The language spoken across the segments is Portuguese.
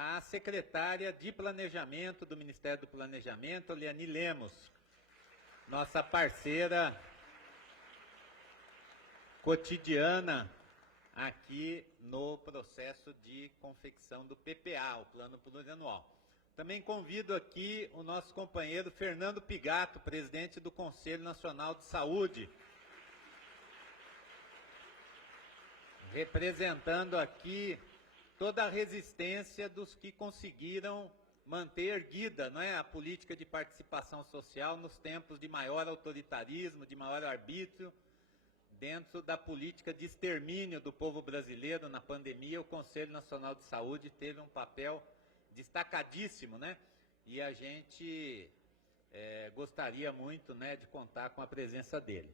a secretária de Planejamento do Ministério do Planejamento, Liane Lemos, nossa parceira cotidiana aqui no processo de confecção do PPA, o Plano Plurianual. Também convido aqui o nosso companheiro Fernando Pigato, presidente do Conselho Nacional de Saúde, representando aqui toda a resistência dos que conseguiram manter erguida, não é, a política de participação social nos tempos de maior autoritarismo, de maior arbítrio. Dentro da política de extermínio do povo brasileiro na pandemia, o Conselho Nacional de Saúde teve um papel destacadíssimo, né? E a gente gostaria muito, né, de contar com a presença dele.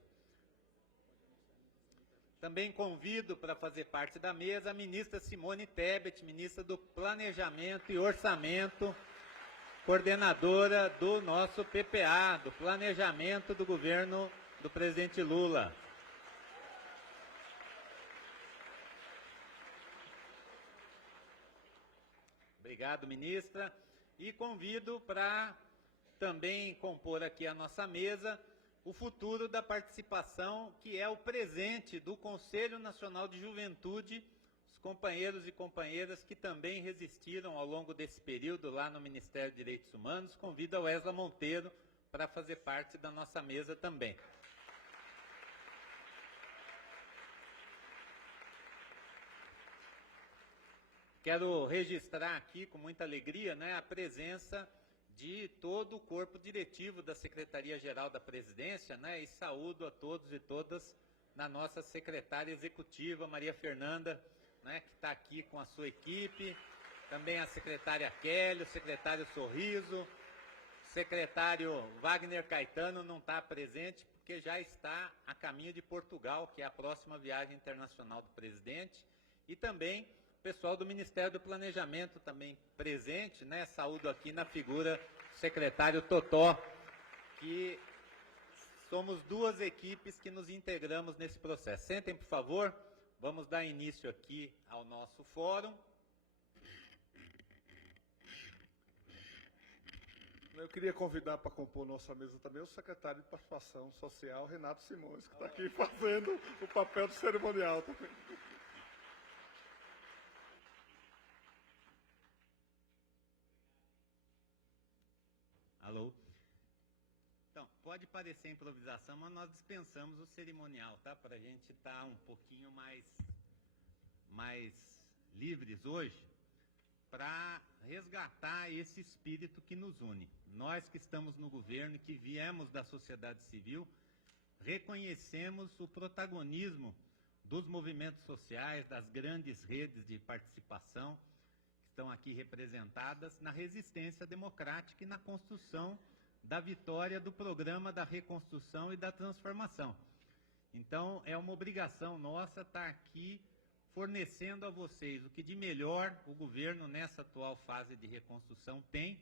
Também convido para fazer parte da mesa a ministra Simone Tebet, ministra do Planejamento e Orçamento, coordenadora do nosso PPA, do Planejamento do governo do presidente Lula. Obrigado, ministra. E convido para também compor aqui a nossa mesa o futuro da participação, que é o presente do Conselho Nacional de Juventude, os companheiros e companheiras que também resistiram ao longo desse período lá no Ministério de Direitos Humanos. Convido a Wesley Monteiro para fazer parte da nossa mesa também. Quero registrar aqui, com muita alegria, né, a presença de todo o corpo diretivo da Secretaria-Geral da Presidência, né, e saúdo a todos e todas na nossa secretária executiva, Maria Fernanda, né, que está aqui com a sua equipe, também a secretária Kelly, o secretário Sorriso, o secretário Wagner Caetano não está presente, porque já está a caminho de Portugal, que é a próxima viagem internacional do presidente, e também pessoal do Ministério do Planejamento também presente, né? Saúdo aqui na figura do secretário Totó, que somos duas equipes que nos integramos nesse processo. Sentem, por favor, vamos dar início aqui ao nosso fórum. Eu queria convidar para compor nossa mesa também o secretário de Participação Social, Renato Simões, que está aqui fazendo o papel do cerimonial também. Alô? Então, pode parecer improvisação, mas nós dispensamos o cerimonial, tá? Para a gente estar um pouquinho mais livres hoje, para resgatar esse espírito que nos une. Nós que estamos no governo e que viemos da sociedade civil, reconhecemos o protagonismo dos movimentos sociais, das grandes redes de participação, estão aqui representadas na resistência democrática e na construção da vitória do programa da reconstrução e da transformação. Então, é uma obrigação nossa estar aqui fornecendo a vocês o que de melhor o governo nessa atual fase de reconstrução tem,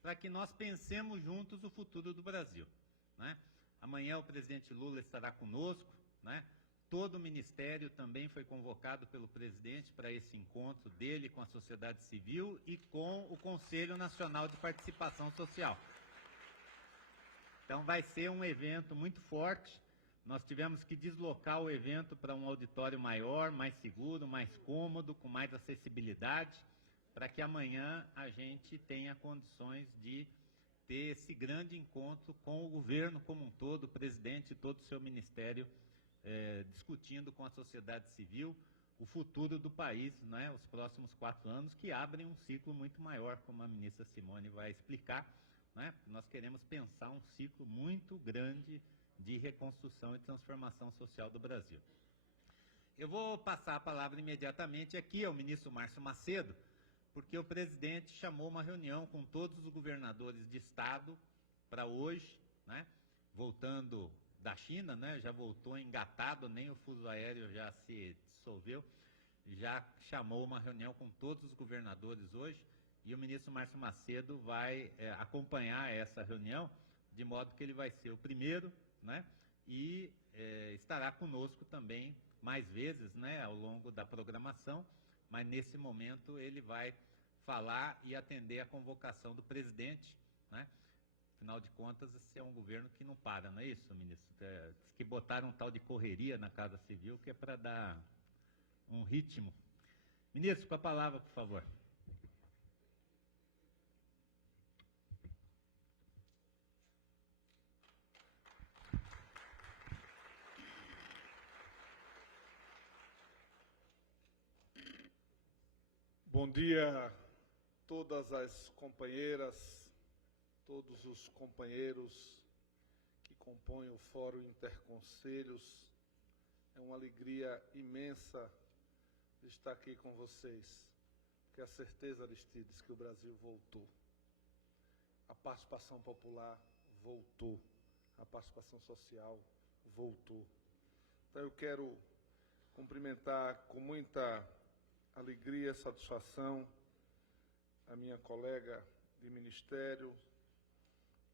para que nós pensemos juntos o futuro do Brasil, né? Amanhã o presidente Lula estará conosco, né? Todo o Ministério também foi convocado pelo presidente para esse encontro dele com a sociedade civil e com o Conselho Nacional de Participação Social. Então vai ser um evento muito forte. Nós tivemos que deslocar o evento para um auditório maior, mais seguro, mais cômodo, com mais acessibilidade, para que amanhã a gente tenha condições de ter esse grande encontro com o governo como um todo, o presidente e todo o seu ministério, discutindo com a sociedade civil o futuro do país, né, os próximos 4 anos, que abrem um ciclo muito maior, como a ministra Simone vai explicar, né? Nós queremos pensar um ciclo muito grande de reconstrução e transformação social do Brasil. Eu vou passar a palavra imediatamente aqui ao ministro Márcio Macedo, porque o presidente chamou uma reunião com todos os governadores de estado para hoje, né, voltando da China, né, já voltou engatado, nem o fuso aéreo já se dissolveu, já chamou uma reunião com todos os governadores hoje, e o ministro Márcio Macedo vai acompanhar essa reunião, de modo que ele vai ser o primeiro, né, e estará conosco também mais vezes, né, ao longo da programação, mas nesse momento ele vai falar e atender a convocação do presidente, né? Afinal de contas, esse é um governo que não para, não é isso, ministro? Diz que botaram um tal de correria na Casa Civil, que é para dar um ritmo. Ministro, com a palavra, por favor. Bom dia a todas as companheiras, todos os companheiros que compõem o Fórum Interconselhos. É uma alegria imensa de estar aqui com vocês, porque a certeza, Aristides, que o Brasil voltou. A participação popular voltou, a participação social voltou. Então eu quero cumprimentar com muita alegria e satisfação a minha colega de ministério,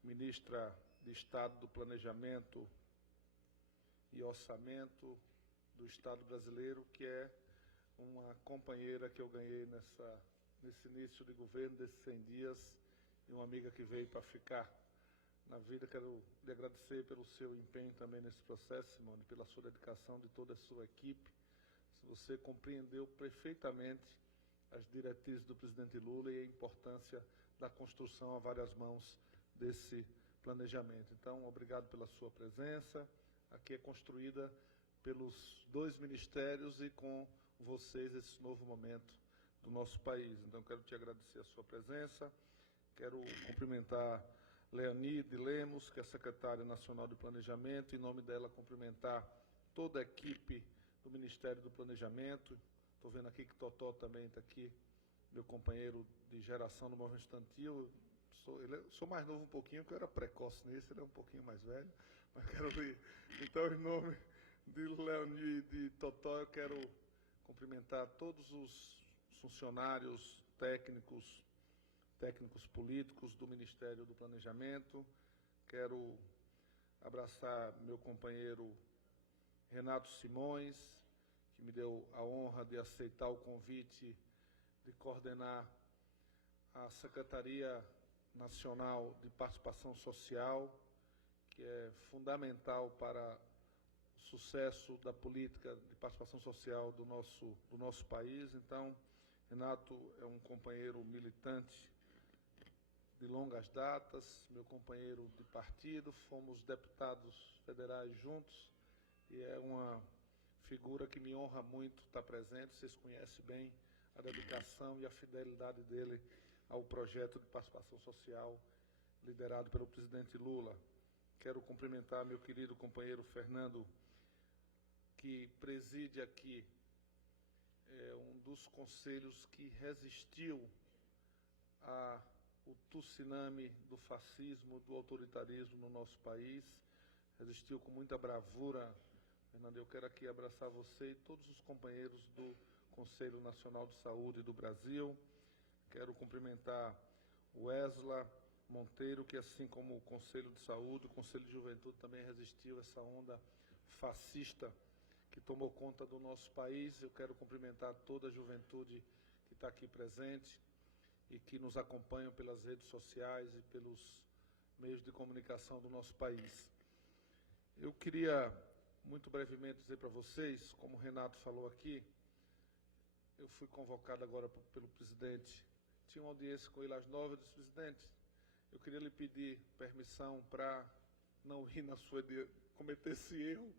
ministra de Estado do Planejamento e Orçamento do Estado brasileiro, que é uma companheira que eu ganhei nesse início de governo, desses 100 dias, e uma amiga que veio para ficar na vida. Quero lhe agradecer pelo seu empenho também nesse processo, Simone, pela sua dedicação, de toda a sua equipe. Você compreendeu perfeitamente as diretrizes do presidente Lula e a importância da construção a várias mãos desse planejamento. Então, obrigado pela sua presença. Aqui é construída pelos 2 ministérios e com vocês esse novo momento do nosso país. Então, quero te agradecer a sua presença. Quero cumprimentar Leonide Lemos, que é secretária nacional de Planejamento, em nome dela cumprimentar toda a equipe do Ministério do Planejamento. Estou vendo aqui que Totó também está aqui, meu companheiro de geração do movimento estudantil. Sou mais novo um pouquinho, que eu era precoce nesse, ele é um pouquinho mais velho, mas quero ver. Então, em nome de Leoni e de Totó, eu quero cumprimentar todos os funcionários técnicos políticos do Ministério do Planejamento. Quero abraçar meu companheiro Renato Simões, que me deu a honra de aceitar o convite de coordenar a Secretaria Nacional de Participação Social, que é fundamental para o sucesso da política de participação social do nosso país. Então, Renato é um companheiro militante de longas datas, meu companheiro de partido, fomos deputados federais juntos, e é uma figura que me honra muito estar presente. Vocês conhecem bem a dedicação e a fidelidade dele ao projeto de participação social liderado pelo presidente Lula. Quero cumprimentar meu querido companheiro Fernando, que preside aqui um dos conselhos que resistiu ao tsunami do fascismo, do autoritarismo no nosso país, resistiu com muita bravura. Fernando, eu quero aqui abraçar você e todos os companheiros do Conselho Nacional de Saúde do Brasil. Quero cumprimentar o Esla Monteiro, que assim como o Conselho de Saúde, o Conselho de Juventude também resistiu a essa onda fascista que tomou conta do nosso país. Eu quero cumprimentar toda a juventude que está aqui presente e que nos acompanham pelas redes sociais e pelos meios de comunicação do nosso país. Eu queria muito brevemente dizer para vocês, como o Renato falou aqui, eu fui convocado agora pelo presidente, tinha uma audiência com ele às 9h, eu disse: presidente, eu queria lhe pedir permissão para não ir na sua, cometer esse erro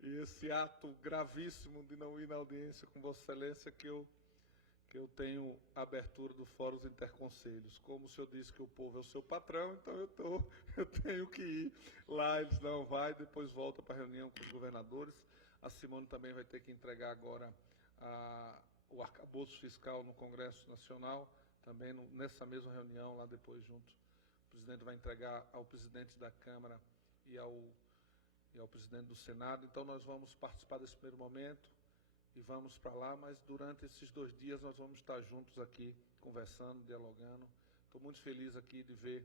e esse ato gravíssimo de não ir na audiência com Vossa Excelência, que eu tenho a abertura do Fórum Interconselhos. Como o senhor disse que o povo é o seu patrão, então eu tenho que ir lá. Eles não vai, depois volta para a reunião com os governadores. A Simone também vai ter que entregar agora o arcabouço fiscal no Congresso Nacional, também nessa mesma reunião, lá depois junto. O presidente vai entregar ao presidente da Câmara e ao presidente do Senado. Então, nós vamos participar desse primeiro momento e vamos para lá, mas durante esses 2 dias nós vamos estar juntos aqui, conversando, dialogando. Estou muito feliz aqui de ver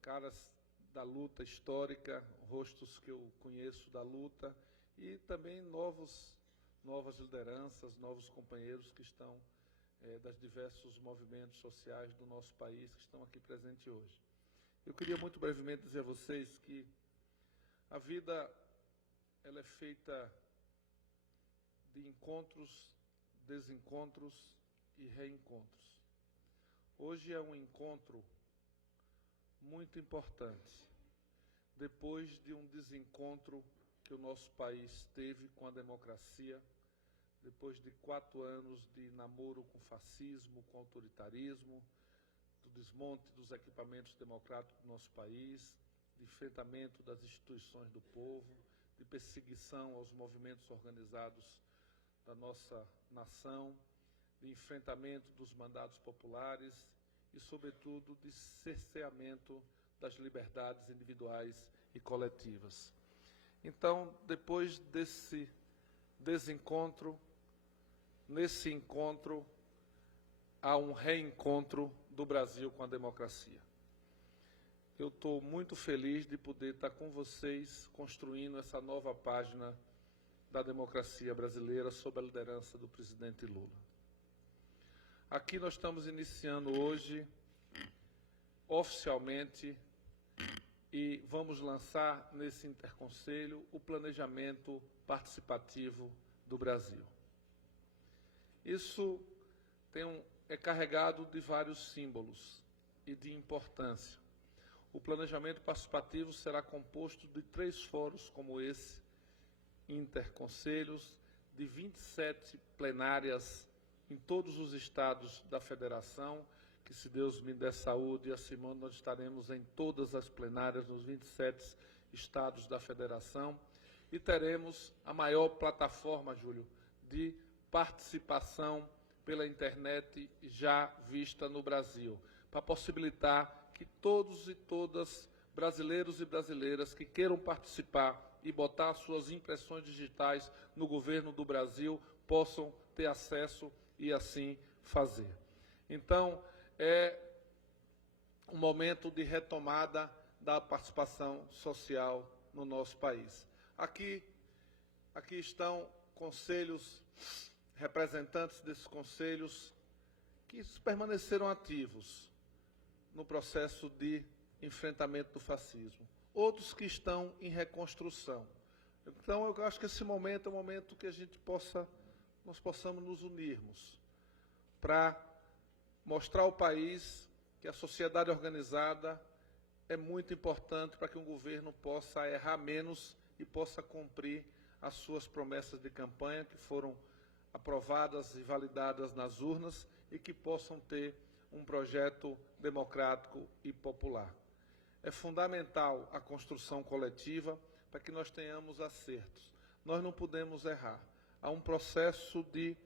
caras da luta histórica, rostos que eu conheço da luta, e também novas lideranças, novos companheiros que estão das diversos movimentos sociais do nosso país que estão aqui presentes hoje. Eu queria muito brevemente dizer a vocês que a vida ela é feita de encontros, desencontros e reencontros. Hoje é um encontro muito importante, depois de um desencontro que o nosso país teve com a democracia, depois de 4 anos de namoro com fascismo, com autoritarismo, do desmonte dos equipamentos democráticos do nosso país, de enfrentamento das instituições do povo, de perseguição aos movimentos organizados da nossa nação, de enfrentamento dos mandatos populares e, sobretudo, de cerceamento das liberdades individuais e coletivas. Então, depois desse desencontro, nesse encontro, há um reencontro do Brasil com a democracia. Eu estou muito feliz de poder estar com vocês construindo essa nova página da democracia brasileira sob a liderança do presidente Lula. Aqui nós estamos iniciando hoje, oficialmente, e vamos lançar nesse interconselho o planejamento participativo do Brasil. Isso é carregado de vários símbolos e de importância. O planejamento participativo será composto de 3 fóruns como esse, interconselhos, de 27 plenárias em todos os estados da federação, que se Deus me der saúde e a Simone, nós estaremos em todas as plenárias nos 27 estados da federação e teremos a maior plataforma, Júlio, de participação pela internet já vista no Brasil, para possibilitar que todos e todas, brasileiros e brasileiras que queiram participar e botar suas impressões digitais no governo do Brasil, possam ter acesso e assim fazer. Então, é um momento de retomada da participação social no nosso país. Aqui estão conselhos, representantes desses conselhos que permaneceram ativos no processo de enfrentamento do fascismo. Outros que estão em reconstrução. Então, eu acho que esse momento é um momento que nós possamos nos unirmos para mostrar ao país que a sociedade organizada é muito importante para que um governo possa errar menos e possa cumprir as suas promessas de campanha que foram aprovadas e validadas nas urnas e que possam ter um projeto democrático e popular. É fundamental a construção coletiva para que nós tenhamos acertos. Nós não podemos errar. Há um processo de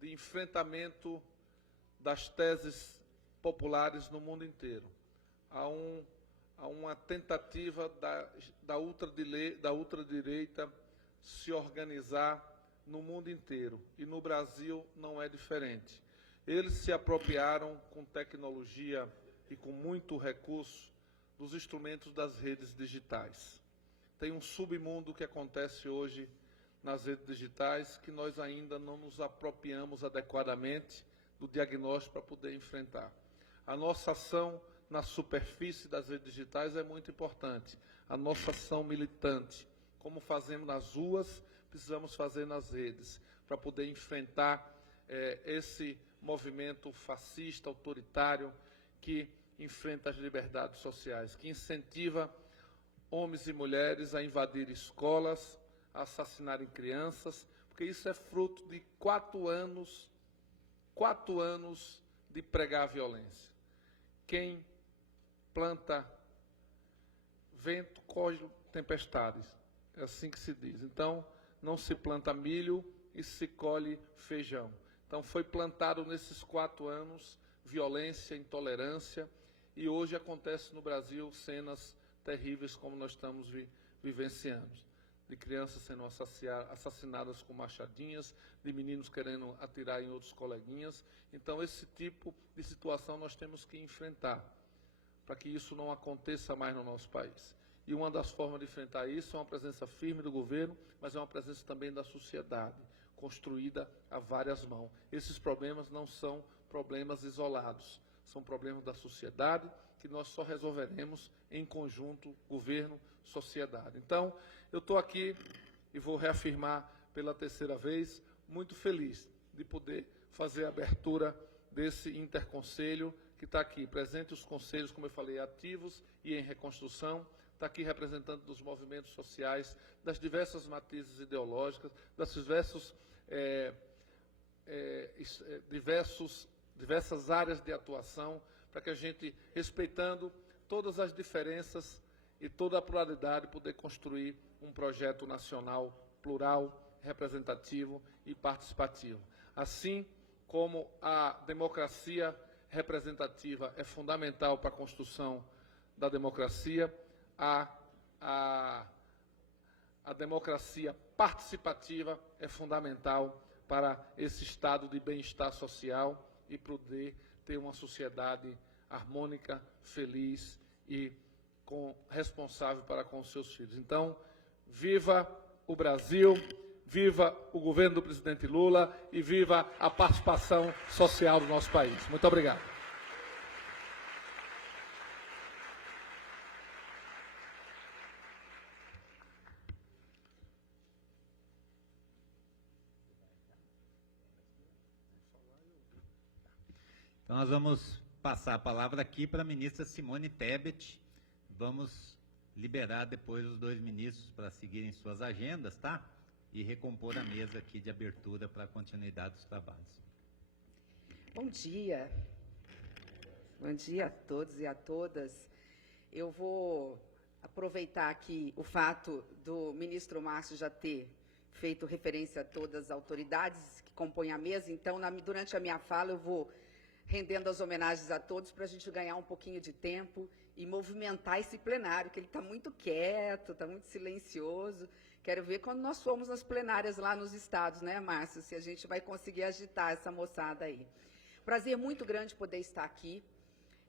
enfrentamento das teses populares no mundo inteiro. Há uma tentativa da ultradireita se organizar no mundo inteiro, e no Brasil não é diferente. Eles se apropriaram com tecnologia e com muito recurso dos instrumentos das redes digitais. Tem um submundo que acontece hoje nas redes digitais que nós ainda não nos apropriamos adequadamente do diagnóstico para poder enfrentar. A nossa ação na superfície das redes digitais é muito importante. A nossa ação militante, como fazemos nas ruas, precisamos fazer nas redes, para poder enfrentar esse movimento fascista, autoritário, que enfrenta as liberdades sociais, que incentiva homens e mulheres a invadir escolas, a assassinarem crianças, porque isso é fruto de 4 anos de pregar a violência. Quem planta vento, colhe tempestades. É assim que se diz. Então, não se planta milho e se colhe feijão. Então, foi plantado nesses 4 anos violência, intolerância, e hoje acontece no Brasil cenas terríveis como nós estamos vivenciando. De crianças sendo assassinadas com machadinhas, de meninos querendo atirar em outros coleguinhas. Então, esse tipo de situação nós temos que enfrentar, para que isso não aconteça mais no nosso país. E uma das formas de enfrentar isso é uma presença firme do governo, mas é uma presença também da sociedade, construída a várias mãos. Esses problemas não são problemas isolados, são problemas da sociedade que nós só resolveremos em conjunto, governo, sociedade. Então, eu estou aqui e vou reafirmar pela terceira vez, muito feliz de poder fazer a abertura desse interconselho que está aqui, presente os conselhos, como eu falei, ativos e em reconstrução, está aqui representante dos movimentos sociais, das diversas matizes ideológicas, das diversas áreas de atuação, para que a gente, respeitando todas as diferenças e toda a pluralidade, poder construir um projeto nacional plural, representativo e participativo. Assim como a democracia representativa é fundamental para a construção da democracia, a democracia participativa é fundamental para esse estado de bem-estar social e poder ter uma sociedade harmônica, feliz e responsável para com os seus filhos. Então, viva o Brasil, viva o governo do presidente Lula e viva a participação social do nosso país. Muito obrigado. Então, nós vamos passar a palavra aqui para a ministra Simone Tebet. Vamos liberar depois os dois ministros para seguirem suas agendas, tá? E recompor a mesa aqui de abertura para a continuidade dos trabalhos. Bom dia. Bom dia a todos e a todas. Eu vou aproveitar aqui o fato do ministro Márcio já ter feito referência a todas as autoridades que compõem a mesa, então, durante a minha fala, eu vou rendendo as homenagens a todos para a gente ganhar um pouquinho de tempo e movimentar esse plenário, que ele está muito quieto, está muito silencioso. Quero ver quando nós formos nas plenárias lá nos estados, né, Márcio, se a gente vai conseguir agitar essa moçada aí. Prazer muito grande poder estar aqui.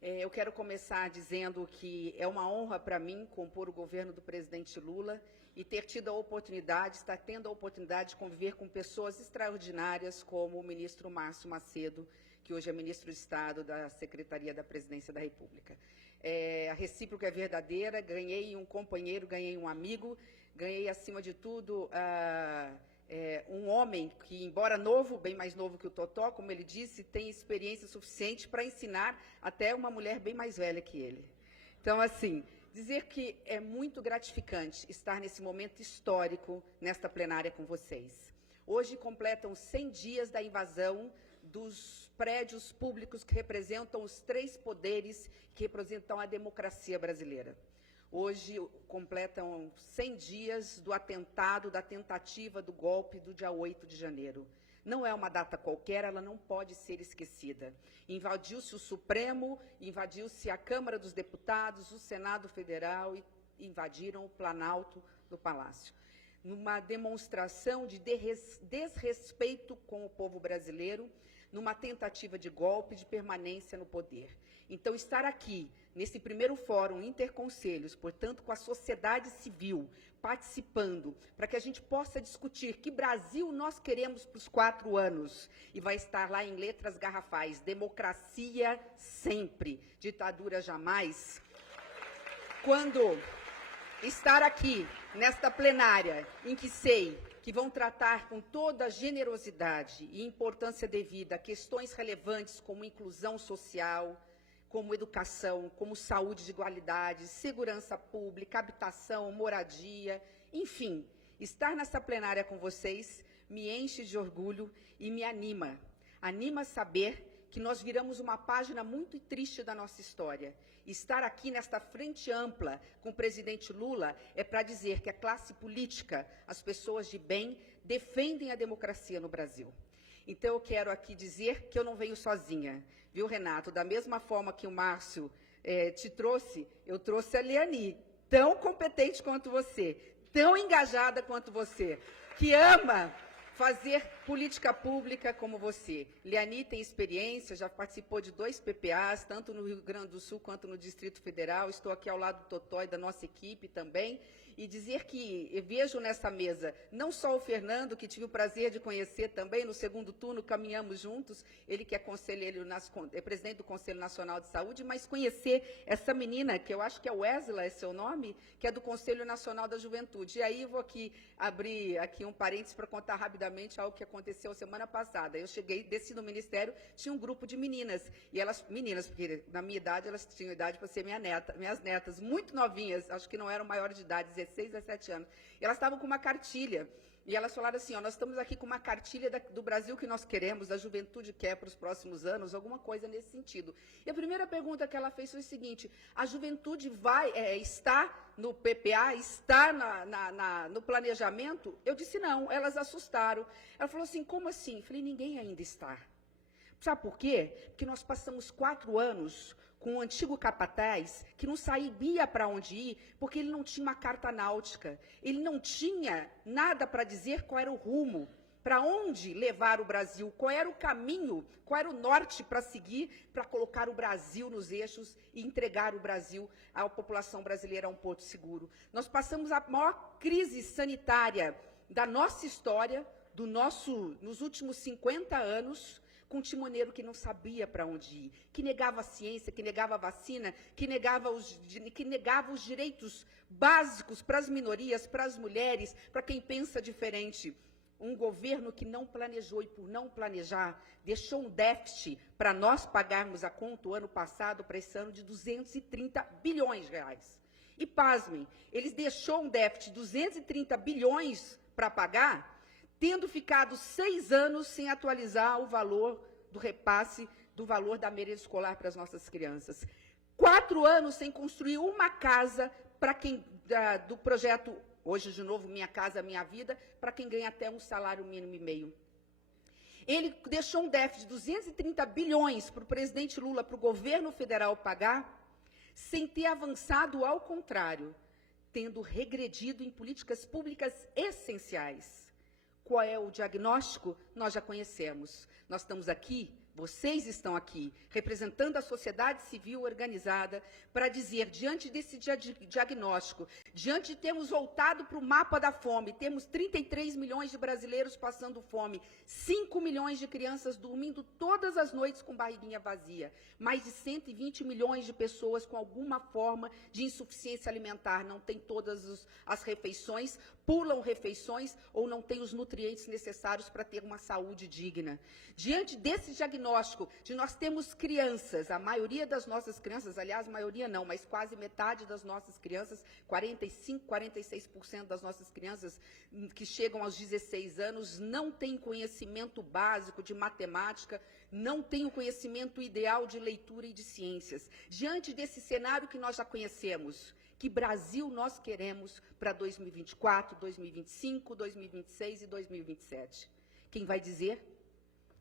Eu quero começar dizendo que é uma honra para mim compor o governo do presidente Lula e ter tido a oportunidade, estar tendo a oportunidade de conviver com pessoas extraordinárias como o ministro Márcio Macedo, que hoje é ministro de Estado da Secretaria da Presidência da República. A recíproca é verdadeira, ganhei um companheiro, ganhei um amigo, ganhei, acima de tudo, um homem que, embora novo, bem mais novo que o Totó, como ele disse, tem experiência suficiente para ensinar até uma mulher bem mais velha que ele. Então, assim, dizer que é muito gratificante estar nesse momento histórico, nesta plenária com vocês. Hoje completam 100 dias da invasão dos prédios públicos que representam os três poderes que representam a democracia brasileira. Hoje completam 100 dias do atentado, da tentativa do golpe do dia 8 de janeiro. Não é uma data qualquer, ela não pode ser esquecida. Invadiu-se o Supremo, invadiu-se a Câmara dos Deputados, o Senado Federal e invadiram o Planalto do Palácio. Numa demonstração de desrespeito com o povo brasileiro, numa tentativa de golpe de permanência no poder. Então, estar aqui, nesse primeiro fórum interconselhos, portanto, com a sociedade civil, participando, para que a gente possa discutir que Brasil nós queremos para os 4 anos, e vai estar lá em letras garrafais, democracia sempre, ditadura jamais. Quando estar aqui, nesta plenária, em que sei que vão tratar com toda a generosidade e importância devida questões relevantes como inclusão social, como educação, como saúde de igualdade, segurança pública, habitação, moradia, enfim, estar nessa plenária com vocês me enche de orgulho e me anima. Anima saber que nós viramos uma página muito triste da nossa história. Estar aqui nesta frente ampla com o presidente Lula é para dizer que a classe política, as pessoas de bem, defendem a democracia no Brasil. Então, eu quero aqui dizer que eu não venho sozinha, viu, Renato? Da mesma forma que o Márcio te trouxe, eu trouxe a Leani, tão competente quanto você, tão engajada quanto você, que ama fazer política pública como você. Liani tem experiência, já participou de 2 PPAs, tanto no Rio Grande do Sul quanto no Distrito Federal. Estou aqui ao lado do Totó e da nossa equipe também. E dizer que eu vejo nessa mesa não só o Fernando, que tive o prazer de conhecer também, no segundo turno caminhamos juntos, ele que é conselheiro, é presidente do Conselho Nacional de Saúde, mas conhecer essa menina, que eu acho que é Wesley, é seu nome, que é do Conselho Nacional da Juventude. E aí eu vou aqui abrir aqui um parênteses para contar rapidamente algo que aconteceu semana passada. Eu cheguei, desci no Ministério, tinha um grupo de meninas, e elas, meninas, porque na minha idade elas tinham idade para ser minhas netas, muito novinhas, acho que não eram maiores de idade, 16, 17 anos. E elas estavam com uma cartilha, e elas falaram assim, ó, nós estamos aqui com uma cartilha do Brasil que nós queremos, da juventude quer para os próximos anos, alguma coisa nesse sentido. E a primeira pergunta que ela fez foi o seguinte, a juventude está no PPA, está no planejamento? Eu disse não, elas assustaram. Ela falou assim, como assim? Eu falei, ninguém ainda está. Sabe por quê? Porque nós passamos 4 anos com o antigo capataz, que não sabia para onde ir, porque ele não tinha uma carta náutica, ele não tinha nada para dizer qual era o rumo, para onde levar o Brasil, qual era o caminho, qual era o norte para seguir, para colocar o Brasil nos eixos e entregar o Brasil à população brasileira a um porto seguro. Nós passamos a maior crise sanitária da nossa história, nos últimos 50 anos, com um timoneiro que não sabia para onde ir, que negava a ciência, que negava a vacina, que negava os direitos básicos para as minorias, para as mulheres, para quem pensa diferente. Um governo que não planejou e, por não planejar, deixou um déficit para nós pagarmos a conta o ano passado, para esse ano, de 230 bilhões de reais. E, pasmem, eles deixou um déficit de 230 bilhões para pagar, tendo ficado 6 anos sem atualizar o valor do repasse, do valor da merenda escolar para as nossas crianças. 4 anos sem construir uma casa para quem, do projeto, hoje de novo, Minha Casa Minha Vida, para quem ganha até um salário mínimo e meio. Ele deixou um déficit de 230 bilhões para o presidente Lula, para o governo federal pagar, sem ter avançado ao contrário, tendo regredido em políticas públicas essenciais. Qual é o diagnóstico? Nós já conhecemos. Nós estamos aqui, vocês estão aqui, representando a sociedade civil organizada, para dizer, diante desse diagnóstico, diante de termos voltado para o mapa da fome, temos 33 milhões de brasileiros passando fome, 5 milhões de crianças dormindo todas as noites com barriguinha vazia, mais de 120 milhões de pessoas com alguma forma de insuficiência alimentar, não tem todas as refeições, pulam refeições ou não têm os nutrientes necessários para ter uma saúde digna. Diante desse diagnóstico de nós temos crianças, a maioria das nossas crianças, aliás, a maioria não, mas quase metade das nossas crianças, 45, 46% das nossas crianças que chegam aos 16 anos não têm conhecimento básico de matemática, não têm o conhecimento ideal de leitura e de ciências. Diante desse cenário que nós já conhecemos, que Brasil nós queremos para 2024, 2025, 2026 e 2027? Quem vai dizer?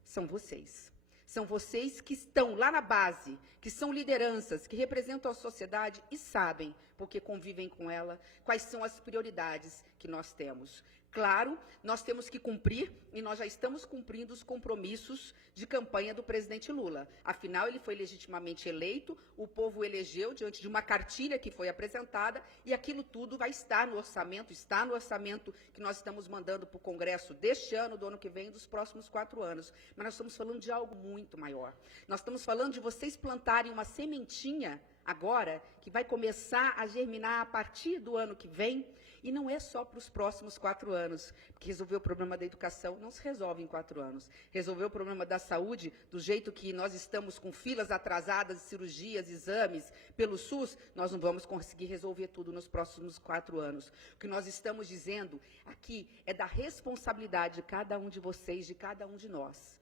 São vocês. São vocês que estão lá na base, que são lideranças, que representam a sociedade e sabem, porque convivem com ela, quais são as prioridades que nós temos. Claro, nós temos que cumprir, e nós já estamos cumprindo os compromissos de campanha do presidente Lula. Afinal, ele foi legitimamente eleito, o povo elegeu diante de uma cartilha que foi apresentada, e aquilo tudo vai estar no orçamento, está no orçamento que nós estamos mandando para o Congresso deste ano, do ano que vem, dos próximos 4 anos. Mas nós estamos falando de algo muito maior. Nós estamos falando de vocês plantarem uma sementinha agora, que vai começar a germinar a partir do ano que vem, e não é só para os próximos 4 anos, porque resolver o problema da educação não se resolve em 4 anos. Resolver o problema da saúde, do jeito que nós estamos com filas atrasadas de cirurgias, exames, pelo SUS, nós não vamos conseguir resolver tudo nos próximos 4 anos. O que nós estamos dizendo aqui é da responsabilidade de cada um de vocês, de cada um de nós,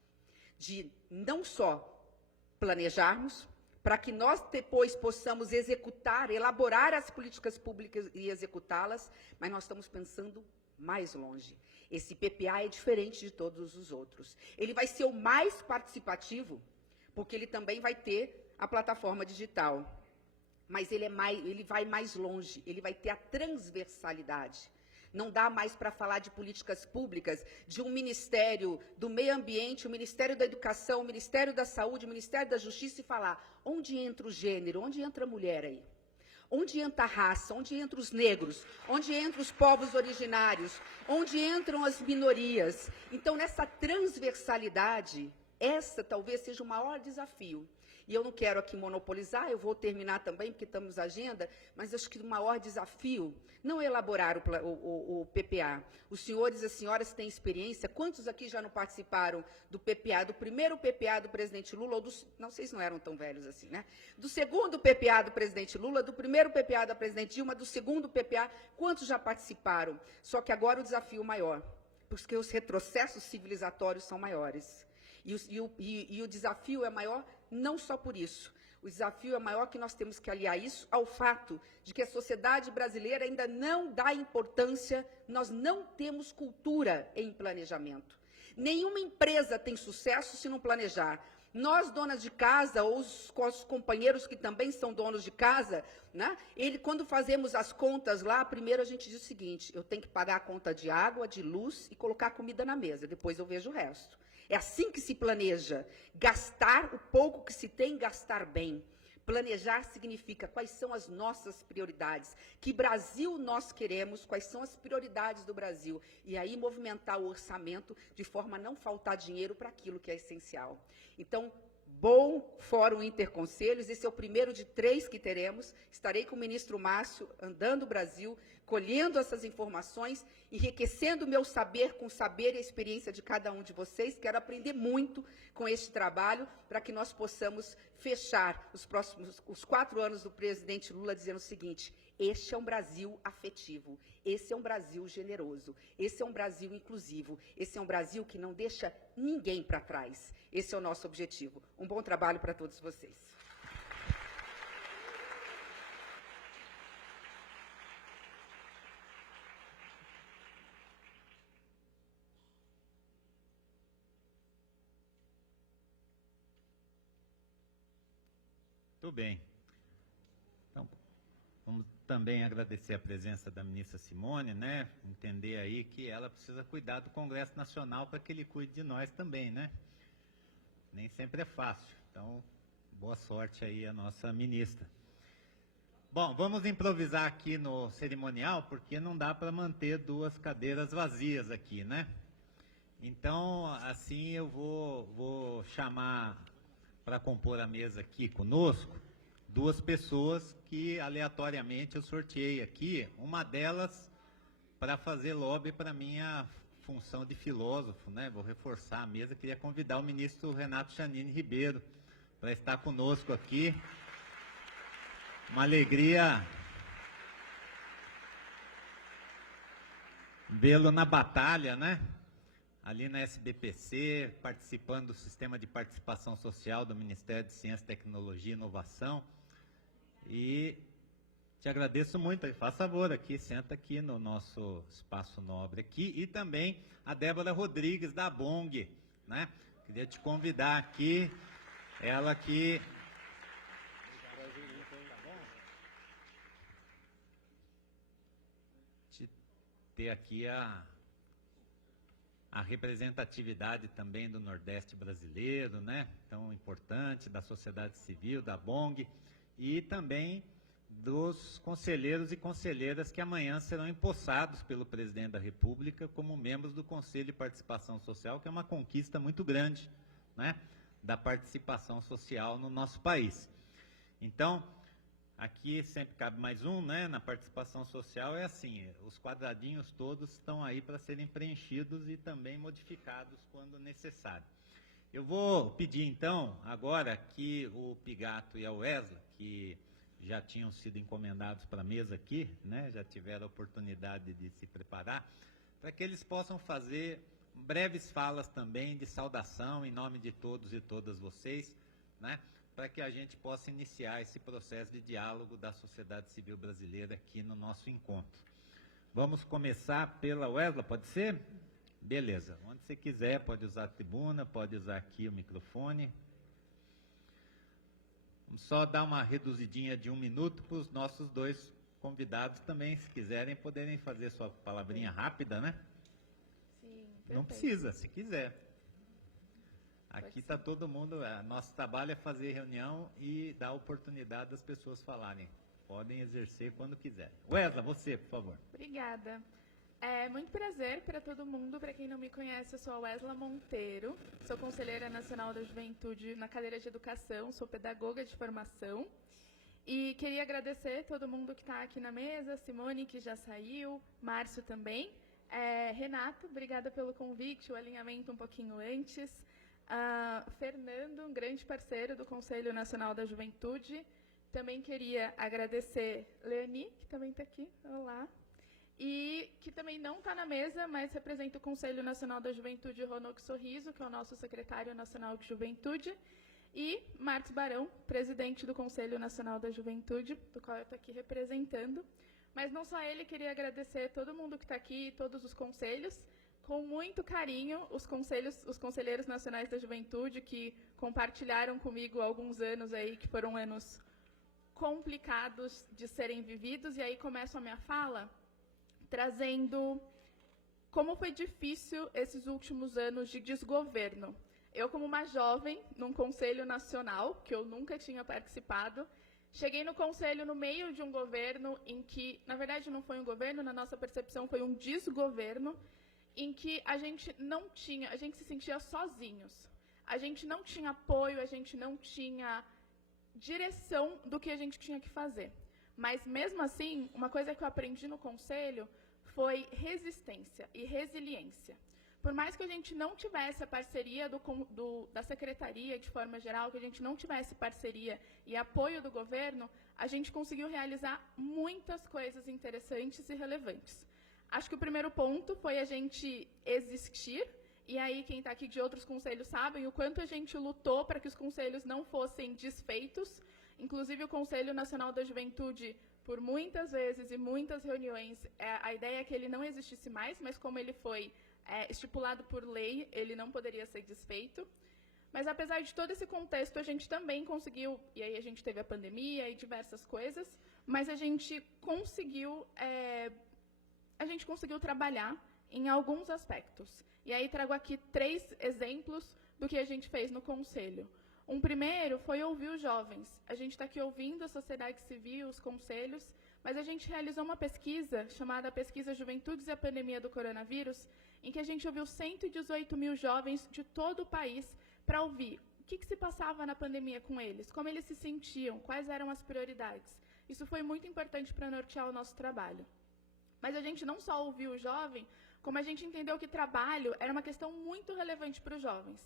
de não só planejarmos, para que nós depois possamos executar, elaborar as políticas públicas e executá-las, mas nós estamos pensando mais longe. Esse PPA é diferente de todos os outros. Ele vai ser o mais participativo, porque ele também vai ter a plataforma digital. Mas ele vai mais longe, ele vai ter a transversalidade. Não dá mais para falar de políticas públicas, de um Ministério do Meio Ambiente, o Ministério da Educação, o Ministério da Saúde, o Ministério da Justiça e falar onde entra o gênero, onde entra a mulher aí? Onde entra a raça, onde entram os negros, onde entram os povos originários, onde entram as minorias. Então, nessa transversalidade, essa talvez seja o maior desafio. E eu não quero aqui monopolizar, eu vou terminar também, porque estamos na agenda, mas acho que o maior desafio não é elaborar o PPA. Os senhores e as senhoras têm experiência, quantos aqui já não participaram do PPA, do primeiro PPA do presidente Lula, ou não sei se não eram tão velhos assim, né? Do segundo PPA do presidente Lula, do primeiro PPA da presidente Dilma, do segundo PPA, quantos já participaram? Só que agora o desafio maior, porque os retrocessos civilizatórios são maiores. E o desafio é maior não só por isso. O desafio é maior que nós temos que aliar isso ao fato de que a sociedade brasileira ainda não dá importância, nós não temos cultura em planejamento. Nenhuma empresa tem sucesso se não planejar. Nós, donas de casa, ou os companheiros que também são donos de casa, né, quando fazemos as contas lá, primeiro a gente diz o seguinte, eu tenho que pagar a conta de água, de luz e colocar comida na mesa, depois eu vejo o resto. É assim que se planeja. Gastar o pouco que se tem, gastar bem. Planejar significa quais são as nossas prioridades, que Brasil nós queremos, quais são as prioridades do Brasil. E aí movimentar o orçamento de forma a não faltar dinheiro para aquilo que é essencial. Então, bom Fórum Interconselhos, esse é o primeiro de 3 que teremos. Estarei com o ministro Márcio, andando o Brasil, colhendo essas informações, enriquecendo o meu saber com o saber e a experiência de cada um de vocês. Quero aprender muito com este trabalho para que nós possamos fechar os 4 anos do presidente Lula dizendo o seguinte, este é um Brasil afetivo, esse é um Brasil generoso, esse é um Brasil inclusivo, esse é um Brasil que não deixa ninguém para trás. Esse é o nosso objetivo. Um bom trabalho para todos vocês. Muito bem. Então, vamos também agradecer a presença da ministra Simone, né? Entender aí que ela precisa cuidar do Congresso Nacional para que ele cuide de nós também, né? Nem sempre é fácil. Então, boa sorte aí a nossa ministra. Bom, vamos improvisar aqui no cerimonial, porque não dá para manter 2 cadeiras vazias aqui, né? Então, assim, eu vou chamar para compor a mesa aqui conosco 2 pessoas que aleatoriamente eu sorteei aqui, uma delas para fazer lobby para minha função de filósofo, né? Vou reforçar a mesa, queria convidar o ministro Renato Chanine Ribeiro para estar conosco aqui. Uma alegria vê-lo na batalha, né? Ali na SBPC, participando do Sistema de Participação Social do Ministério de Ciência, Tecnologia e Inovação. E te agradeço muito. Faça favor aqui, senta aqui no nosso espaço nobre aqui. E também a Débora Rodrigues, da BONG, né? Queria te convidar aqui, ela que... ter aqui a representatividade também do Nordeste brasileiro, né? Tão importante, da sociedade civil, da BONG, e também dos conselheiros e conselheiras que amanhã serão empossados pelo presidente da República como membros do Conselho de Participação Social, que é uma conquista muito grande, né? Da participação social no nosso país. Então, aqui sempre cabe mais um, né? Na participação social é assim, os quadradinhos todos estão aí para serem preenchidos e também modificados quando necessário. Eu vou pedir então, agora, que o Pigato e a Wesley, que já tinham sido encomendados para a mesa aqui, né? Já tiveram a oportunidade de se preparar, para que eles possam fazer breves falas também de saudação em nome de todos e todas vocês, né? Para que a gente possa iniciar esse processo de diálogo da sociedade civil brasileira aqui no nosso encontro. Vamos começar pela Wesley, pode ser? Beleza, onde você quiser, pode usar a tribuna, pode usar aqui o microfone. Vamos só dar uma reduzidinha de 1 minuto para os nossos 2 convidados também, se quiserem, poderem fazer sua palavrinha rápida, né? Sim, Não perfeito. precisa, se quiser. Aqui está todo mundo, nosso trabalho é fazer reunião e dar oportunidade das pessoas falarem. Podem exercer quando quiserem. Wesley, você, por favor. Obrigada. É muito prazer para todo mundo. Para quem não me conhece, eu sou a Wesley Monteiro, sou conselheira nacional da juventude na cadeira de educação, sou pedagoga de formação. E queria agradecer todo mundo que está aqui na mesa, Simone, que já saiu, Márcio também. Renato, obrigada pelo convite, o alinhamento um pouquinho antes. Fernando, um grande parceiro do Conselho Nacional da Juventude. Também queria agradecer Leani, que também está aqui, olá. E que também não está na mesa, mas representa o Conselho Nacional da Juventude, Ronoque Sorriso, que é o nosso secretário nacional de juventude. E Marcos Barão, presidente do Conselho Nacional da Juventude, do qual eu estou aqui representando. Mas não só ele, queria agradecer todo mundo que está aqui, todos os conselhos, com muito carinho, os conselheiros nacionais da juventude, que compartilharam comigo alguns anos aí, que foram anos complicados de serem vividos. E aí começo a minha fala trazendo como foi difícil esses últimos anos de desgoverno. Eu, como uma jovem, num conselho nacional, que eu nunca tinha participado, cheguei no conselho no meio de um governo em que, na verdade, não foi um governo, na nossa percepção foi um desgoverno, em que a gente se sentia sozinhos. A gente não tinha apoio, a gente não tinha direção do que a gente tinha que fazer. Mas, mesmo assim, uma coisa que eu aprendi no conselho foi resistência e resiliência. Por mais que a gente não tivesse a parceria da secretaria, de forma geral, que a gente não tivesse parceria e apoio do governo, a gente conseguiu realizar muitas coisas interessantes e relevantes. Acho que o primeiro ponto foi a gente existir, e aí quem está aqui de outros conselhos sabem o quanto a gente lutou para que os conselhos não fossem desfeitos. Inclusive o Conselho Nacional da Juventude, por muitas vezes e muitas reuniões, a ideia é que ele não existisse mais, mas como ele foi estipulado por lei, ele não poderia ser desfeito. Mas, apesar de todo esse contexto, a gente também conseguiu, e aí a gente teve a pandemia e diversas coisas, mas a gente conseguiu trabalhar em alguns aspectos. E aí trago aqui 3 exemplos do que a gente fez no Conselho. Um primeiro foi ouvir os jovens. A gente está aqui ouvindo a sociedade civil, os conselhos, mas a gente realizou uma pesquisa chamada Pesquisa Juventudes e a Pandemia do Coronavírus, em que a gente ouviu 118 mil jovens de todo o país para ouvir o que se passava na pandemia com eles, como eles se sentiam, quais eram as prioridades. Isso foi muito importante para nortear o nosso trabalho. Mas a gente não só ouviu o jovem, como a gente entendeu que trabalho era uma questão muito relevante para os jovens.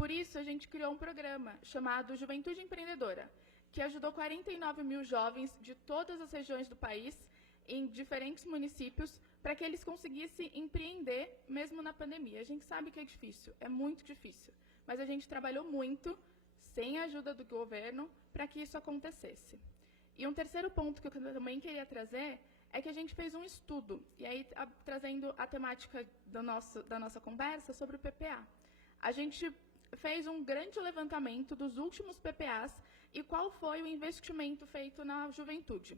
Por isso, a gente criou um programa chamado Juventude Empreendedora, que ajudou 49 mil jovens de todas as regiões do país, em diferentes municípios, para que eles conseguissem empreender mesmo na pandemia. A gente sabe que é difícil, é muito difícil, mas a gente trabalhou muito, sem a ajuda do governo, para que isso acontecesse. E um terceiro ponto que eu também queria trazer é que a gente fez um estudo, e aí trazendo a temática da nossa conversa sobre o PPA. A gente fez um grande levantamento dos últimos PPAs e qual foi o investimento feito na juventude.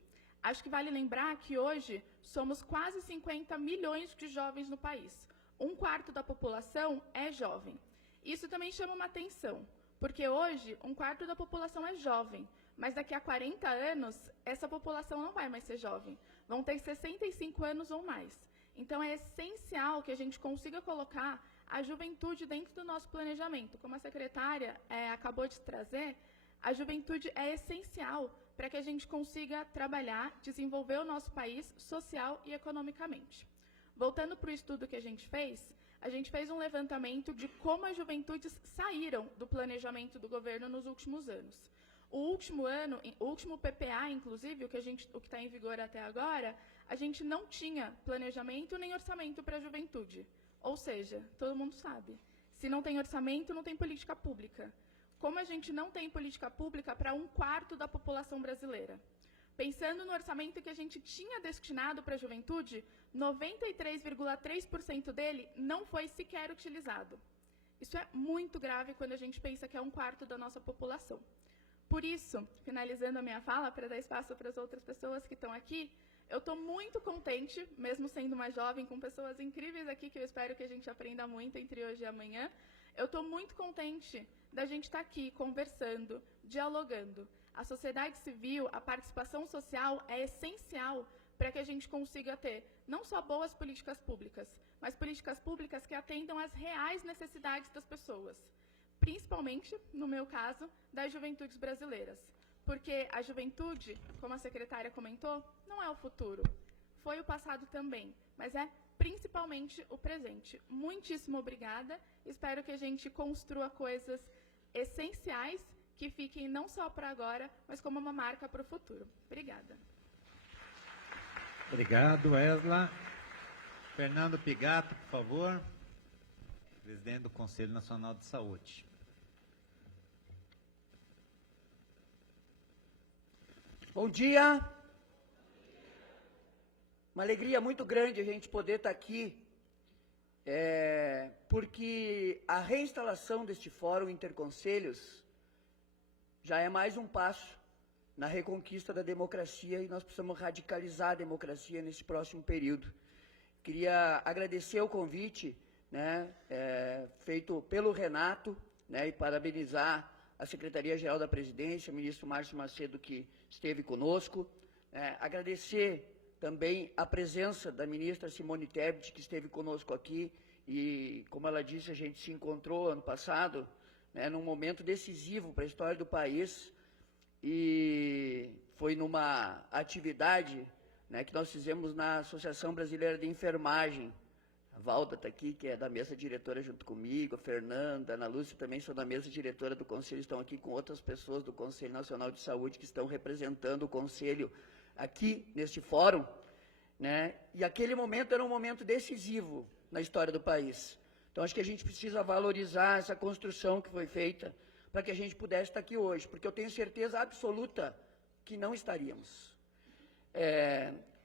Acho que vale lembrar que hoje somos quase 50 milhões de jovens no país. 1/4 da população é jovem. Isso também chama uma atenção, porque hoje 1/4 da população é jovem, mas daqui a 40 anos essa população não vai mais ser jovem. Vão ter 65 anos ou mais. Então é essencial que a gente consiga colocar a juventude dentro do nosso planejamento. Como a secretária acabou de trazer, a juventude é essencial para que a gente consiga trabalhar, desenvolver o nosso país social e economicamente. Voltando para o estudo que a gente fez um levantamento de como as juventudes saíram do planejamento do governo nos últimos anos. O último PPA, inclusive, o que está em vigor até agora, a gente não tinha planejamento nem orçamento para a juventude. Ou seja, todo mundo sabe, se não tem orçamento, não tem política pública. Como a gente não tem política pública para 1/4 da população brasileira? Pensando no orçamento que a gente tinha destinado para a juventude, 93,3% dele não foi sequer utilizado. Isso é muito grave quando a gente pensa que é 1/4 da nossa população. Por isso, finalizando a minha fala, para dar espaço para as outras pessoas que estão aqui, Eu estou muito contente, mesmo sendo mais jovem, com pessoas incríveis aqui, que eu espero que a gente aprenda muito entre hoje e amanhã. Eu estou muito contente da gente estar aqui conversando, dialogando. A sociedade civil, a participação social é essencial para que a gente consiga ter não só boas políticas públicas, mas políticas públicas que atendam às reais necessidades das pessoas, principalmente, no meu caso, das juventudes brasileiras. Porque a juventude, como a secretária comentou, não é o futuro. Foi o passado também, mas é principalmente o presente. Muitíssimo obrigada. Espero que a gente construa coisas essenciais que fiquem não só para agora, mas como uma marca para o futuro. Obrigada. Obrigado, Esla. Fernando Pigato, por favor, presidente do Conselho Nacional de Saúde. Bom dia. Uma alegria muito grande a gente poder estar aqui, porque a reinstalação deste Fórum Interconselhos já é mais um passo na reconquista da democracia e nós precisamos radicalizar a democracia nesse próximo período. Queria agradecer o convite, né, feito pelo Renato, né, e parabenizar a Secretaria-Geral da Presidência, o ministro Márcio Macedo, que esteve conosco. Agradecer também a presença da ministra Simone Tebet, que esteve conosco aqui, e, como ela disse, a gente se encontrou ano passado, né, num momento decisivo para a história do país, e foi numa atividade, né, que nós fizemos na Associação Brasileira de Enfermagem. A Valda está aqui, que é da mesa diretora junto comigo, a Fernanda, a Ana Lúcia também são da mesa diretora do Conselho, estão aqui com outras pessoas do Conselho Nacional de Saúde que estão representando o Conselho aqui neste fórum, né? E aquele momento era um momento decisivo na história do país. Então, acho que a gente precisa valorizar essa construção que foi feita para que a gente pudesse estar aqui hoje, porque eu tenho certeza absoluta que não estaríamos.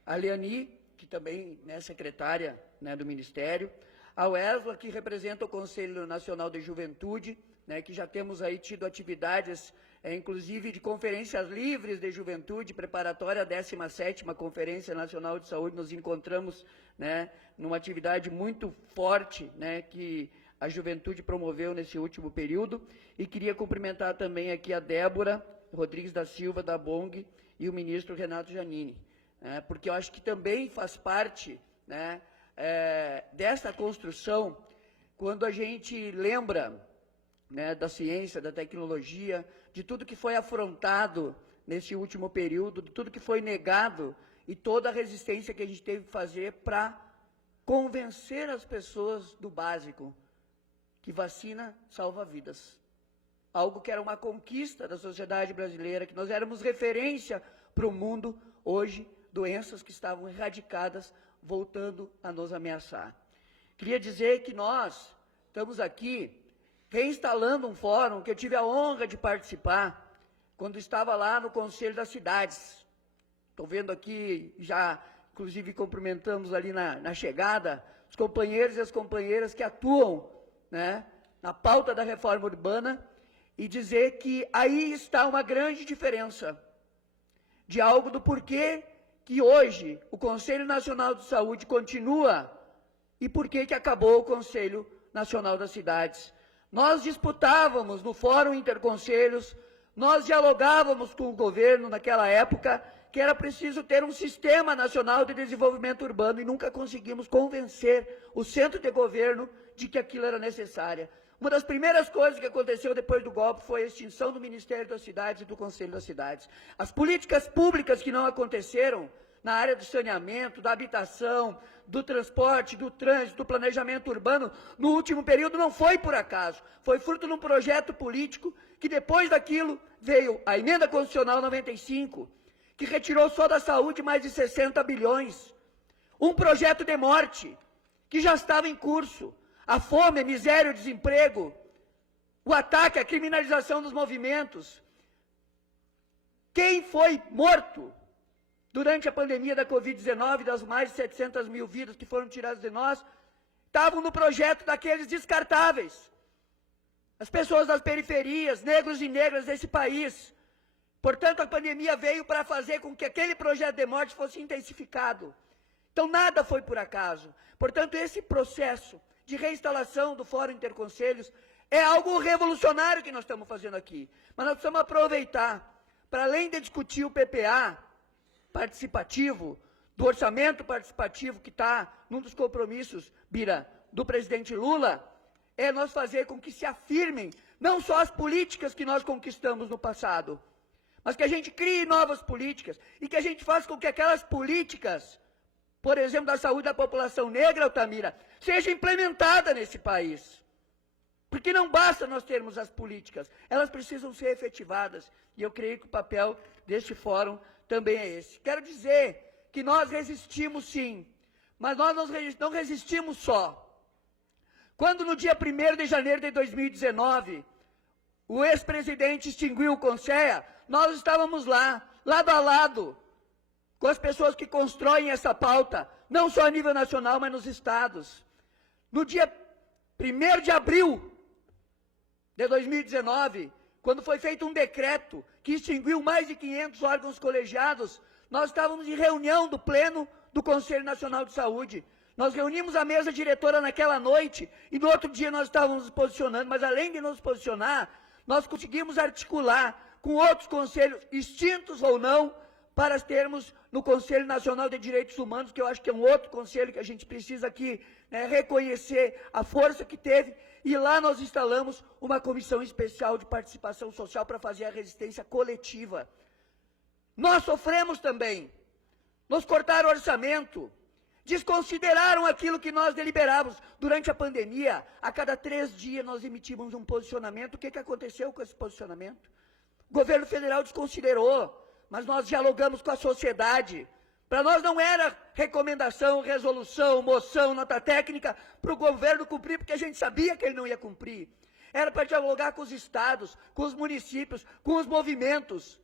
A Leani, que também é secretária, né, do Ministério, a Esla, que representa o Conselho Nacional de Juventude, né, que já temos aí tido atividades, inclusive de conferências livres de juventude, preparatória à 17ª Conferência Nacional de Saúde, nos encontramos, né, numa atividade muito forte, né, que a juventude promoveu nesse último período, e queria cumprimentar também aqui a Débora Rodrigues da Silva, da BONG, e o ministro Renato Giannini, porque eu acho que também faz parte, né, dessa construção, quando a gente lembra, né, da ciência, da tecnologia, de tudo que foi afrontado nesse último período, de tudo que foi negado e toda a resistência que a gente teve que fazer para convencer as pessoas do básico, que vacina salva vidas. Algo que era uma conquista da sociedade brasileira, que nós éramos referência para o mundo, hoje, doenças que estavam erradicadas, voltando a nos ameaçar. Queria dizer que nós estamos aqui reinstalando um fórum que eu tive a honra de participar quando estava lá no Conselho das Cidades. Estou vendo aqui, já inclusive cumprimentamos ali na chegada, os companheiros e as companheiras que atuam, né, na pauta da reforma urbana, e dizer que aí está uma grande diferença de algo do porquê que hoje o Conselho Nacional de Saúde continua e por que acabou o Conselho Nacional das Cidades. Nós disputávamos no Fórum Interconselhos, nós dialogávamos com o governo naquela época que era preciso ter um Sistema Nacional de Desenvolvimento Urbano e nunca conseguimos convencer o centro de governo de que aquilo era necessário. Uma das primeiras coisas que aconteceu depois do golpe foi a extinção do Ministério das Cidades e do Conselho das Cidades. As políticas públicas que não aconteceram na área do saneamento, da habitação, do transporte, do trânsito, do planejamento urbano, no último período não foi por acaso. Foi fruto de um projeto político que depois daquilo veio a Emenda Constitucional 95, que retirou só da saúde mais de 60 bilhões. Um projeto de morte que já estava em curso. A fome, a miséria, o desemprego, o ataque, a criminalização dos movimentos. Quem foi morto durante a pandemia da Covid-19, das mais de 700 mil vidas que foram tiradas de nós, estavam no projeto daqueles descartáveis. As pessoas das periferias, negros e negras desse país, Portanto, a pandemia veio para fazer com que aquele projeto de morte fosse intensificado. Então, nada foi por acaso. Portanto, esse processo de reinstalação do Fórum Interconselhos é algo revolucionário que nós estamos fazendo aqui. Mas nós precisamos aproveitar, para além de discutir o PPA participativo, do orçamento participativo que está num dos compromissos, Bira, do presidente Lula, é nós fazer com que se afirmem não só as políticas que nós conquistamos no passado, mas que a gente crie novas políticas e que a gente faça com que aquelas políticas, por exemplo, da saúde da população negra, Altamira, seja implementada nesse país. Porque não basta nós termos as políticas, elas precisam ser efetivadas. E eu creio que o papel deste fórum também é esse. Quero dizer que nós resistimos sim, mas nós não resistimos só. Quando no dia 1º de janeiro de 2019, o ex-presidente extinguiu o Conselho, nós estávamos lá, lado a lado, com as pessoas que constroem essa pauta, não só a nível nacional, mas nos estados. No dia 1º de abril de 2019, quando foi feito um decreto que extinguiu mais de 500 órgãos colegiados, nós estávamos em reunião do Pleno do Conselho Nacional de Saúde. Nós reunimos a mesa diretora naquela noite e no outro dia nós estávamos nos posicionando, mas além de nos posicionar, nós conseguimos articular com outros conselhos, extintos ou não, para termos no Conselho Nacional de Direitos Humanos, que eu acho que é um outro conselho que a gente precisa aqui reconhecer a força que teve, e lá nós instalamos uma comissão especial de participação social para fazer a resistência coletiva. Nós sofremos também, nos cortaram o orçamento, desconsideraram aquilo que nós deliberávamos. Durante a pandemia, a cada 3 dias nós emitimos um posicionamento. O que aconteceu com esse posicionamento? O governo federal desconsiderou, mas nós dialogamos com a sociedade. Para nós não era recomendação, resolução, moção, nota técnica para o governo cumprir, porque a gente sabia que ele não ia cumprir. Era para dialogar com os estados, com os municípios, com os movimentos,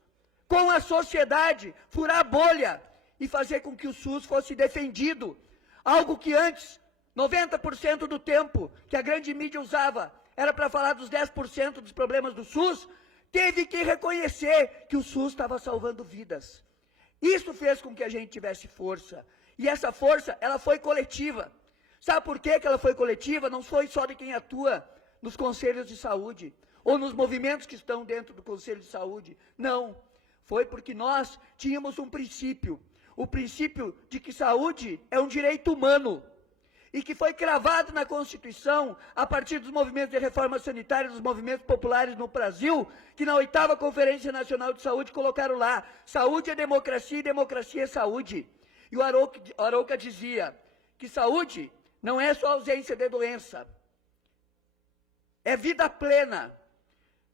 com a sociedade, furar a bolha e fazer com que o SUS fosse defendido. Algo que antes, 90% do tempo que a grande mídia usava era para falar dos 10% dos problemas do SUS, teve que reconhecer que o SUS estava salvando vidas. Isso fez com que a gente tivesse força. E essa força, ela foi coletiva. Sabe por que ela foi coletiva? Não foi só de quem atua nos conselhos de saúde, ou nos movimentos que estão dentro do Conselho de Saúde. Não. Foi porque nós tínhamos um princípio. O princípio de que saúde é um direito humano. E que foi cravado na Constituição, a partir dos movimentos de reforma sanitária, dos movimentos populares no Brasil, que na 8ª Conferência Nacional de Saúde colocaram lá, saúde é democracia e democracia é saúde. E o Arouca dizia que saúde não é só ausência de doença, é vida plena.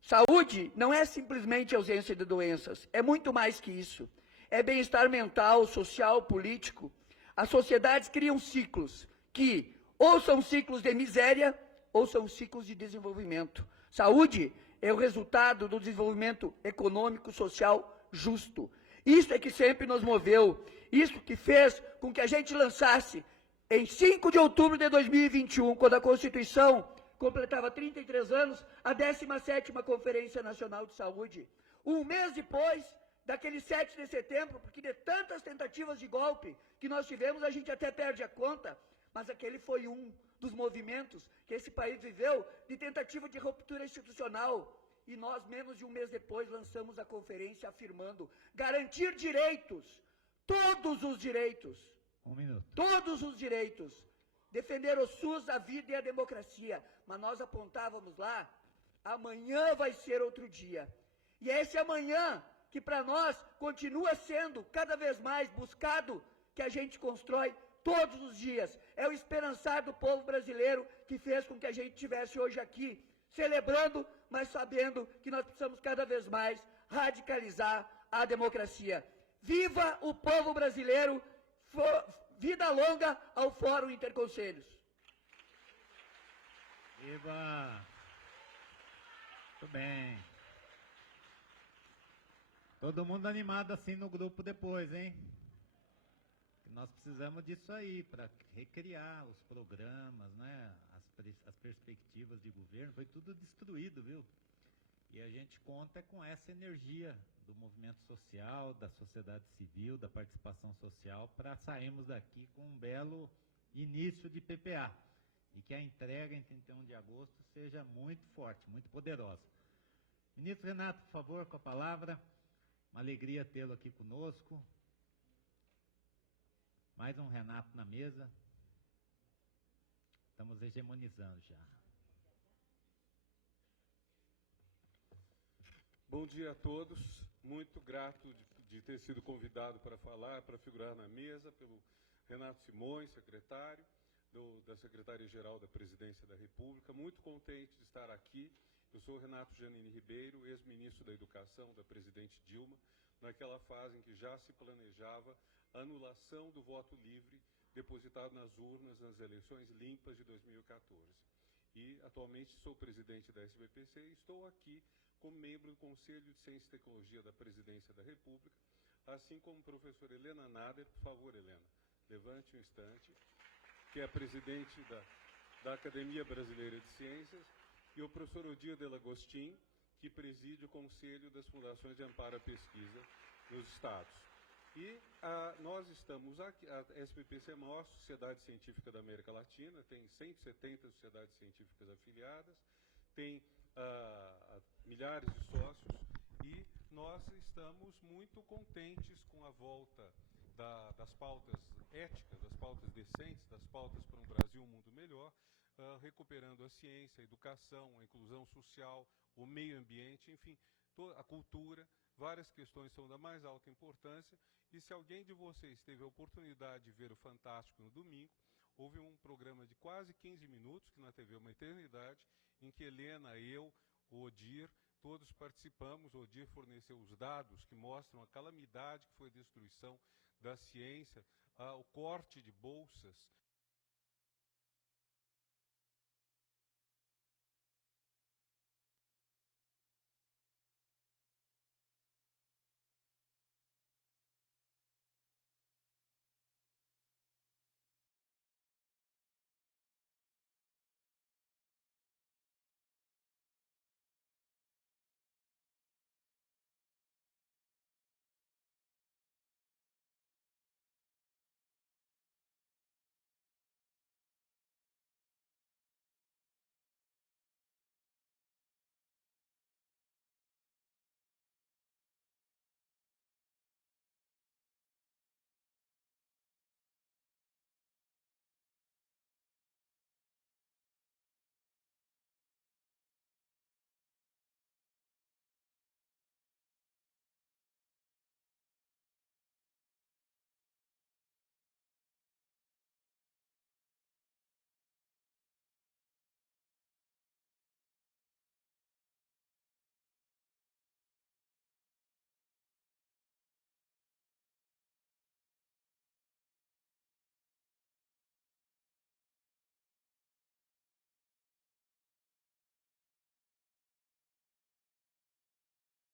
Saúde não é simplesmente ausência de doenças, é muito mais que isso. É bem-estar mental, social, político. As sociedades criam ciclos que ou são ciclos de miséria ou são ciclos de desenvolvimento. Saúde é o resultado do desenvolvimento econômico, social, justo. Isso é que sempre nos moveu, isso que fez com que a gente lançasse, em 5 de outubro de 2021, quando a Constituição completava 33 anos, a 17ª Conferência Nacional de Saúde. Um mês depois daquele 7 de setembro, porque de tantas tentativas de golpe que nós tivemos, a gente até perde a conta, mas aquele foi um dos movimentos que esse país viveu de tentativa de ruptura institucional. E nós, menos de um mês depois, lançamos a conferência afirmando garantir direitos, todos os direitos. Todos os direitos. Defender o SUS, a vida e a democracia. Mas nós apontávamos lá, amanhã vai ser outro dia. E é esse amanhã que para nós continua sendo cada vez mais buscado, que a gente constrói todos os dias. É o esperançar do povo brasileiro que fez com que a gente estivesse hoje aqui, celebrando, mas sabendo que nós precisamos cada vez mais radicalizar a democracia. Viva o povo brasileiro, vida longa ao Fórum Interconselhos. Viva! Muito bem. Todo mundo animado assim no grupo depois, hein? Nós precisamos disso aí para recriar os programas, né? As perspectivas de governo, foi tudo destruído, viu? E a gente conta com essa energia do movimento social, da sociedade civil, da participação social, para sairmos daqui com um belo início de PPA. E que a entrega em 31 de agosto seja muito forte, muito poderosa. Ministro Renato, por favor, com a palavra. Uma alegria tê-lo aqui conosco. Mais um Renato na mesa. Estamos hegemonizando já. Bom dia a todos. Muito grato de ter sido convidado para falar, para figurar na mesa, pelo Renato Simões, secretário da Secretaria-Geral da Presidência da República. Muito contente de estar aqui. Eu sou Renato Janine Ribeiro, ex-ministro da Educação da presidente Dilma, naquela fase em que já se planejava a anulação do voto livre depositado nas urnas nas eleições limpas de 2014. E, atualmente, sou presidente da SBPC e estou aqui como membro do Conselho de Ciência e Tecnologia da Presidência da República, assim como a professora Helena Nader. Por favor, Helena, levante um instante, que é a presidente da Academia Brasileira de Ciências, e o professor Odir Delagostin, que preside o Conselho das Fundações de Amparo à Pesquisa nos Estados. E nós estamos aqui, a SBPC é a maior sociedade científica da América Latina, tem 170 sociedades científicas afiliadas, tem milhares de sócios, e nós estamos muito contentes com a volta das pautas éticas, das pautas decentes, das pautas para um Brasil, um mundo melhor, recuperando a ciência, a educação, a inclusão social, o meio ambiente, enfim, a cultura. Várias questões são da mais alta importância, e se alguém de vocês teve a oportunidade de ver o Fantástico no domingo, houve um programa de quase 15 minutos, que na TV é uma eternidade, em que Helena, eu, o Odir, todos participamos. O Odir forneceu os dados que mostram a calamidade que foi a destruição da ciência, o corte de bolsas